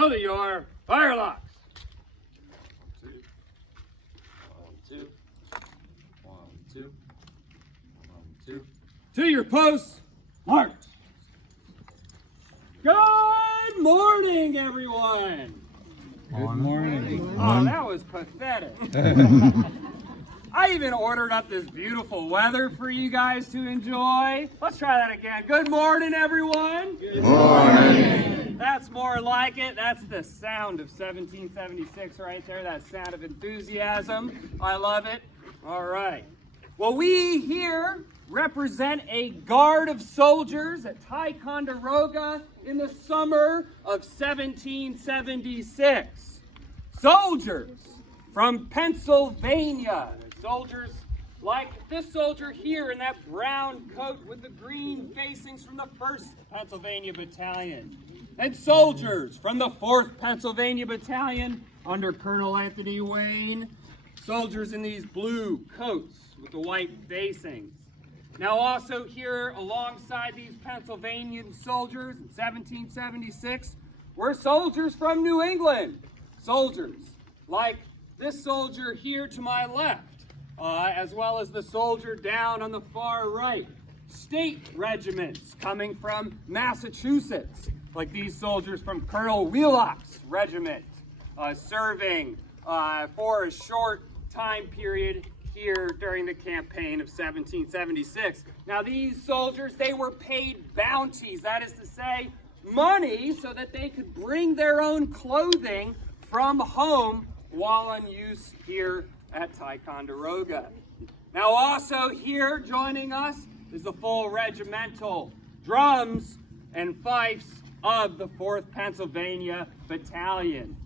Show that you are. Fire locks. 1, 2. 1, 2. 1, 2. To your posts, march. Good morning, everyone. Good morning. Oh, that was pathetic. I even ordered up this beautiful weather for you guys to enjoy. Let's try that again. Good morning, everyone. Good morning. That's more like it. That's the sound of 1776 right there. That sound of enthusiasm. I love it. All right. Well, we here represent a guard of soldiers at Ticonderoga in the summer of 1776. Soldiers from Pennsylvania. Soldiers like this soldier here in that brown coat with the green facings from the 1st Pennsylvania Battalion. And soldiers from the 4th Pennsylvania Battalion under Colonel Anthony Wayne. Soldiers in these blue coats with the white facings. Now also here alongside these Pennsylvanian soldiers in 1776 were soldiers from New England. Soldiers like this soldier here to my left, as well as the soldier down on the far right. State regiments coming from Massachusetts, like these soldiers from Colonel Wheelock's regiment, serving for a short time period here during the campaign of 1776. Now these soldiers, they were paid bounties, that is to say, money so that they could bring their own clothing from home while on use here at Ticonderoga. Now also here joining us is the full regimental drums and fifes of the 4th Pennsylvania Battalion.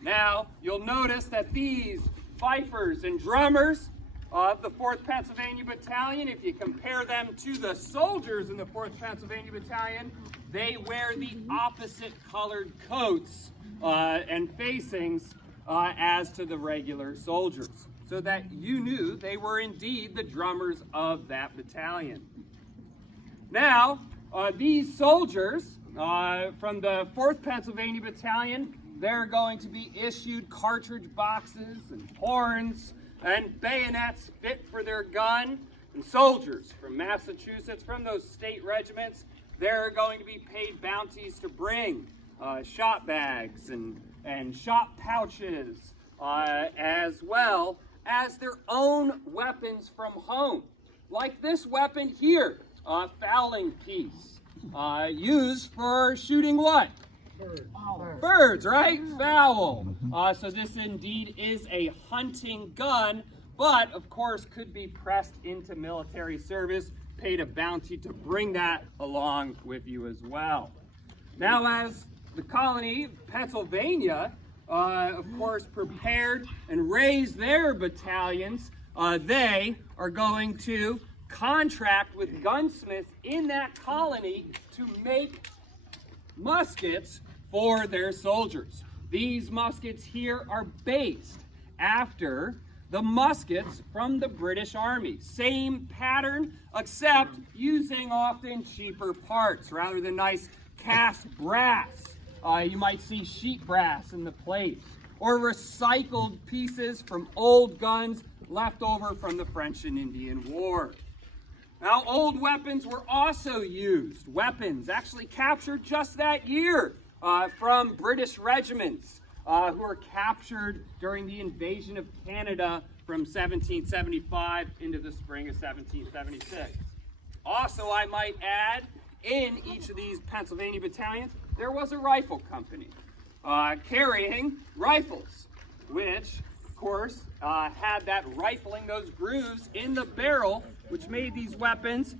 Now you'll notice that these fifers and drummers of the 4th Pennsylvania Battalion, if you compare them to the soldiers in the 4th Pennsylvania Battalion, they wear the opposite colored coats and facings as to the regular soldiers, so that you knew they were indeed the drummers of that battalion. Now, these soldiers from the 4th Pennsylvania Battalion, they're going to be issued cartridge boxes and horns and bayonets fit for their gun. And soldiers from Massachusetts, from those state regiments, they're going to be paid bounties to bring shot bags and shot pouches, as well as their own weapons from home. Like this weapon here, a fowling piece, used for shooting what? Birds, right? Fowl. So this indeed is a hunting gun, but of course could be pressed into military service, paid a bounty to bring that along with you as well. Now, as the colony of Pennsylvania, of course, prepared and raised their battalions, they are going to contract with gunsmiths in that colony to make muskets for their soldiers. These muskets here are based after the muskets from the British Army. Same pattern, except using often cheaper parts rather than nice cast brass. You might see sheet brass in the place, or recycled pieces from old guns left over from the French and Indian War. Now, old weapons were also used. Weapons actually captured just that year from British regiments who were captured during the invasion of Canada from 1775 into the spring of 1776. Also, I might add, in each of these Pennsylvania battalions, there was a rifle company carrying rifles, which, of course, had that rifling, those grooves in the barrel, which made these weapons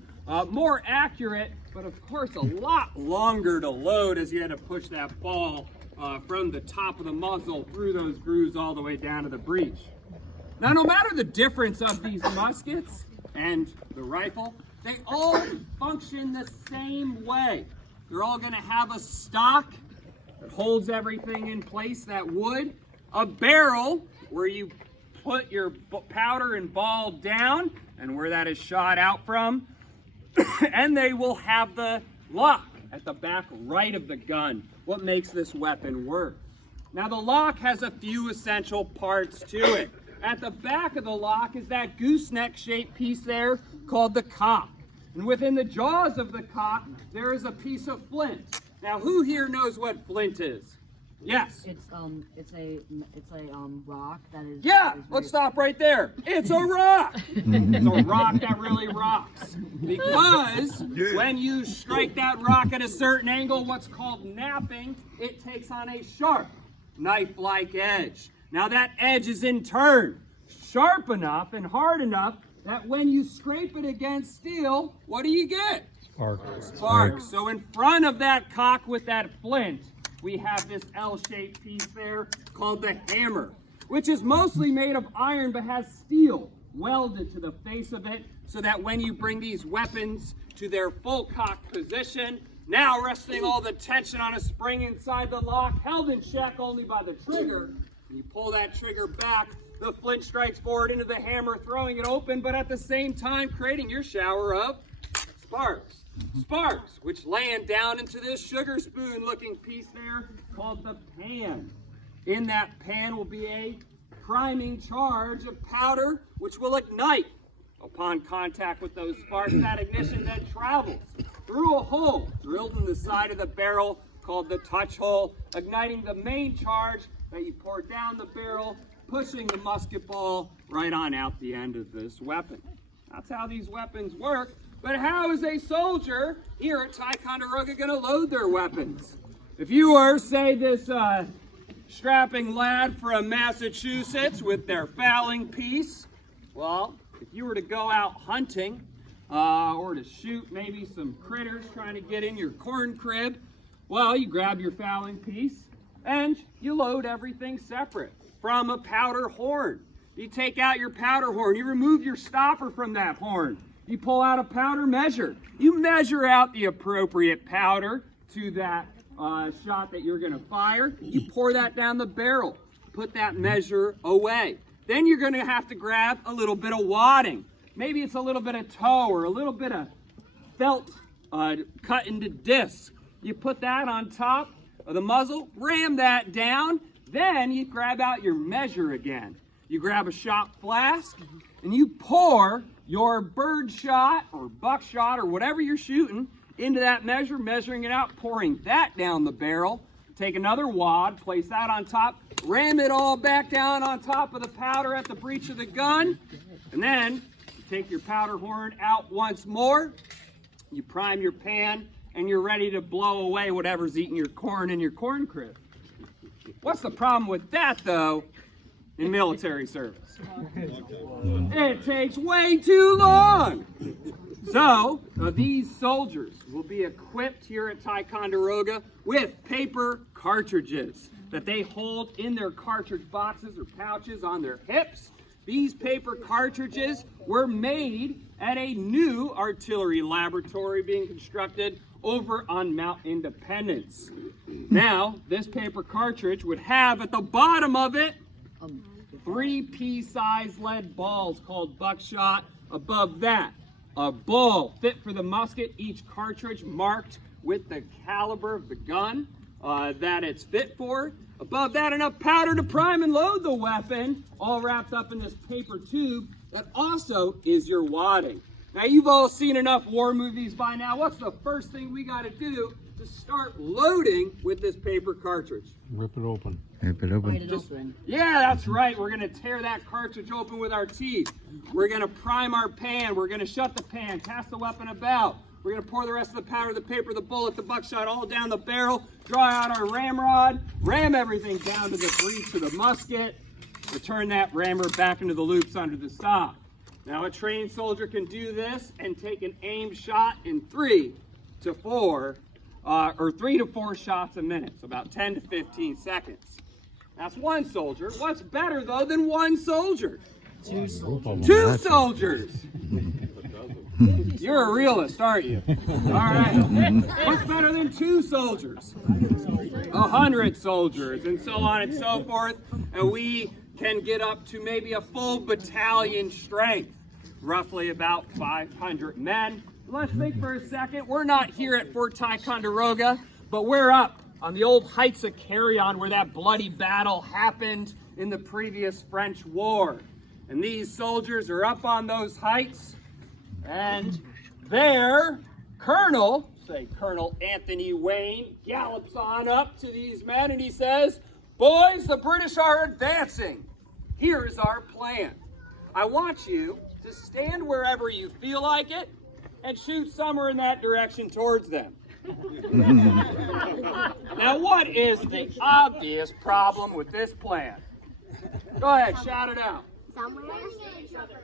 more accurate, but of course a lot longer to load, as you had to push that ball from the top of the muzzle through those grooves all the way down to the breech. Now, no matter the difference of these muskets and the rifle, they all function the same way. They're all going to have a stock that holds everything in place that would, a barrel where you put your powder and ball down and where that is shot out from, and they will have the lock at the back right of the gun what makes this weapon work. Now the lock has a few essential parts to it. At the back of the lock is that gooseneck shaped piece there called the cock. And within the jaws of the cock, there is a piece of flint. Now who here knows what flint is? Yes. It's a rock that is. Yeah, let's stop right there. It's a rock. It's a rock that really rocks. Because when you strike that rock at a certain angle, what's called napping, it takes on a sharp, knife-like edge. Now that edge is in turn sharp enough and hard enough that when you scrape it against steel, what do you get? Sparks. So in front of that cock with that flint, we have this L-shaped piece there called the hammer, which is mostly made of iron but has steel welded to the face of it so that when you bring these weapons to their full cock position, now resting all the tension on a spring inside the lock, held in check only by the trigger, and you pull that trigger back, the flint strikes forward into the hammer, throwing it open, but at the same time creating your shower of sparks. Sparks, which land down into this sugar spoon looking piece there called the pan. In that pan will be a priming charge of powder which will ignite. Upon contact with those sparks, that ignition then travels through a hole drilled in the side of the barrel called the touch hole, igniting the main charge that you pour down the barrel, pushing the musket ball right on out the end of this weapon. That's how these weapons work. But how is a soldier here at Ticonderoga going to load their weapons? If you were, say, this strapping lad from Massachusetts with their fowling piece, well, if you were to go out hunting or to shoot maybe some critters trying to get in your corn crib, well, you grab your fowling piece and you load everything separate from a powder horn. You take out your powder horn, you remove your stopper from that horn. You pull out a powder measure. You measure out the appropriate powder to that shot that you're going to fire. You pour that down the barrel. Put that measure away. Then you're going to have to grab a little bit of wadding. Maybe it's a little bit of tow or a little bit of felt cut into discs. You put that on top of the muzzle, ram that down. Then you grab out your measure again. You grab a shot flask and you pour your bird shot or buckshot or whatever you're shooting into that measure, measuring it out, pouring that down the barrel. Take another wad, place that on top, ram it all back down on top of the powder at the breech of the gun, and then you take your powder horn out once more, you prime your pan, and you're ready to blow away whatever's eating your corn in your corn crib. What's the problem with that, though, in military service? It takes way too long. So, these soldiers will be equipped here at Ticonderoga with paper cartridges that they hold in their cartridge boxes or pouches on their hips. These paper cartridges were made at a new artillery laboratory being constructed over on Mount Independence. Now, this paper cartridge would have at the bottom of it 3 pea-sized lead balls called buckshot. Above that, a ball fit for the musket, each cartridge marked with the caliber of the gun that it's fit for. Above that, enough powder to prime and load the weapon, all wrapped up in this paper tube that also is your wadding. Now, you've all seen enough war movies by now. What's the first thing we got to do to start loading with this paper cartridge? Rip it open. Bite it open. Yeah, that's right. We're going to tear that cartridge open with our teeth. We're going to prime our pan. We're going to shut the pan, pass the weapon about. We're going to pour the rest of the powder, the paper, the bullet, the buckshot all down the barrel, draw out our ramrod, ram everything down to the breech of the musket, return that rammer back into the loops under the stock. Now, a trained soldier can do this and take an aimed shot in 3 to 4 shots a minute, so about 10 to 15 seconds. That's one soldier. What's better, though, than one soldier? 2 soldiers. 2 soldiers. You're a realist, aren't you? All right. What's better than 2 soldiers? 100 soldiers, and so on and so forth. And we can get up to maybe a full battalion strength, roughly about 500 men. Let's think for a second. We're not here at Fort Ticonderoga, but we're up on the old heights of Carillon where that bloody battle happened in the previous French war. And these soldiers are up on those heights, and their colonel, say Colonel Anthony Wayne, gallops on up to these men and he says, "Boys, the British are advancing. Here is our plan. I want you to stand wherever you feel like it and shoot somewhere in that direction towards them." Now, what is the obvious problem with this plan? Go ahead, shout it out.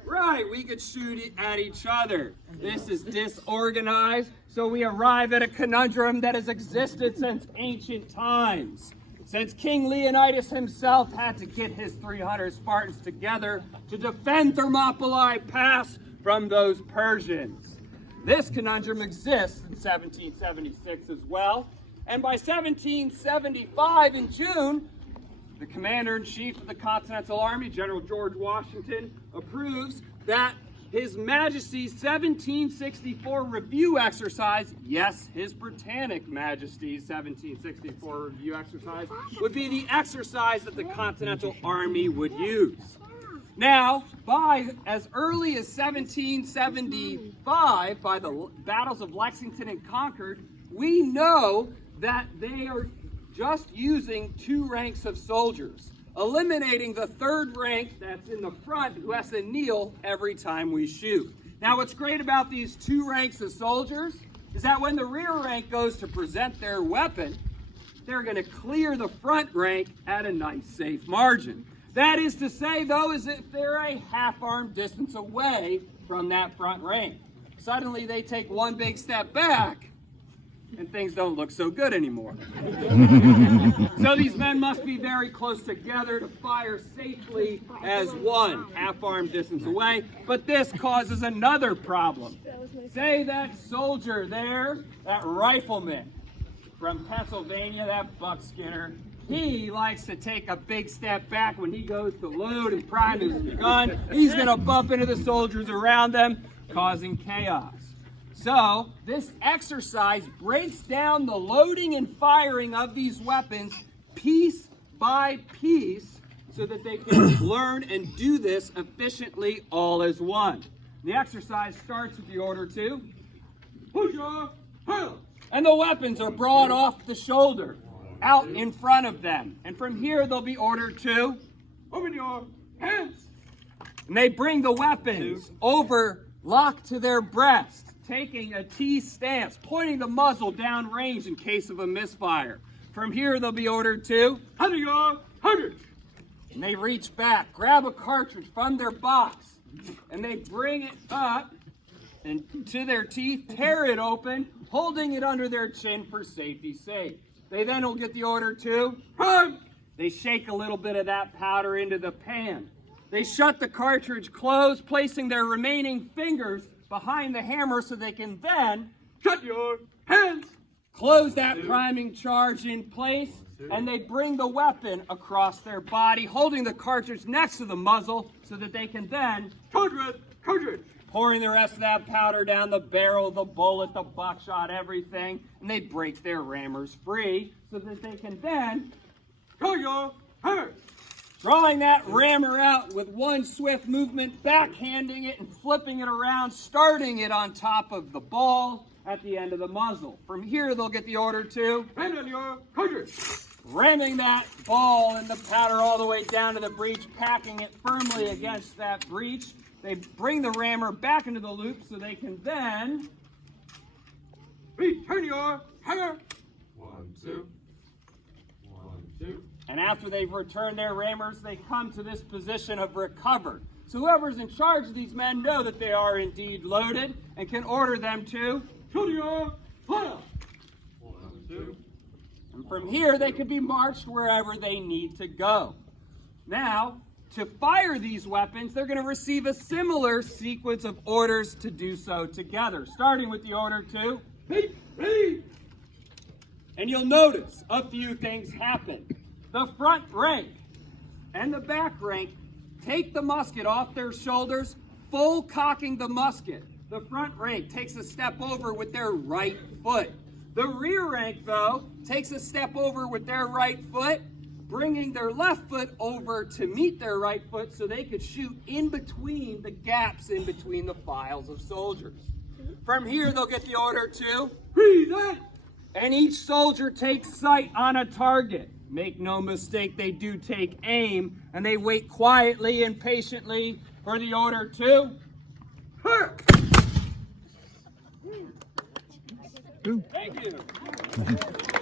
Right, we could shoot it at each other. This is disorganized, so we arrive at a conundrum that has existed since ancient times. Since King Leonidas himself had to get his 300 Spartans together to defend Thermopylae Pass from those Persians. This conundrum exists in 1776 as well, and by 1775 in June, the Commander-in-Chief of the Continental Army, General George Washington, approves that His Majesty's 1764 review exercise, yes, His Britannic Majesty's 1764 review exercise, would be the exercise that the Continental Army would use. Now, by as early as 1775, by the battles of Lexington and Concord, we know that they are just using 2 ranks of soldiers, eliminating the 3rd rank that's in the front who has to kneel every time we shoot. Now, what's great about these 2 ranks of soldiers is that when the rear rank goes to present their weapon, they're going to clear the front rank at a nice safe margin. That is to say, though, is if they're a half-arm distance away from that front rank. Suddenly they take one big step back, and things don't look so good anymore. So these men must be very close together to fire safely as one, half-arm distance away. But this causes another problem. Say that soldier there, that rifleman from Pennsylvania, that buckskinner, he likes to take a big step back when he goes to load and prime his gun. He's going to bump into the soldiers around them, causing chaos. So, this exercise breaks down the loading and firing of these weapons piece by piece so that they can learn and do this efficiently all as one. The exercise starts with the order to push off, and the weapons are brought off the shoulder, out in front of them. And from here they'll be ordered to open your hands. And they bring the weapons over, locked to their breast, taking a T stance, pointing the muzzle down range in case of a misfire. From here, they'll be ordered to 100. And they reach back, grab a cartridge from their box, and they bring it up and to their teeth, tear it open, holding it under their chin for safety's sake. They then will get the order to run. They shake a little bit of that powder into the pan. They shut the cartridge closed, placing their remaining fingers behind the hammer so they can then shut your hands, close that priming charge in place, and they bring the weapon across their body, holding the cartridge next to the muzzle so that they can then cartridge, pouring the rest of that powder down the barrel, the bullet, the buckshot, everything, and they break their rammers free so that they can then draw your hammer. Drawing that rammer out with one swift movement, backhanding it and flipping it around, starting it on top of the ball at the end of the muzzle. From here, they'll get the order to hand on your cartridge. Ramming that ball and the powder all the way down to the breech, packing it firmly against that breech. They bring the rammer back into the loop so they can then return your hammer. 1, 2. 1, 2. And after they've returned their rammers, they come to this position of recover. So whoever's in charge of these men know that they are indeed loaded and can order them to fire. 1, 2. And from here, they can be marched wherever they need to go. Now, to fire these weapons, they're going to receive a similar sequence of orders to do so together, starting with the order to ready. And you'll notice a few things happen. The front rank and the back rank take the musket off their shoulders, full cocking the musket. The front rank takes a step over with their right foot. The rear rank, though, takes a step over with their right foot, bringing their left foot over to meet their right foot so they could shoot in between the gaps in between the files of soldiers. From here, they'll get the order to present, and each soldier takes sight on a target. Make no mistake, they do take aim, and they wait quietly and patiently for the order to Thank you.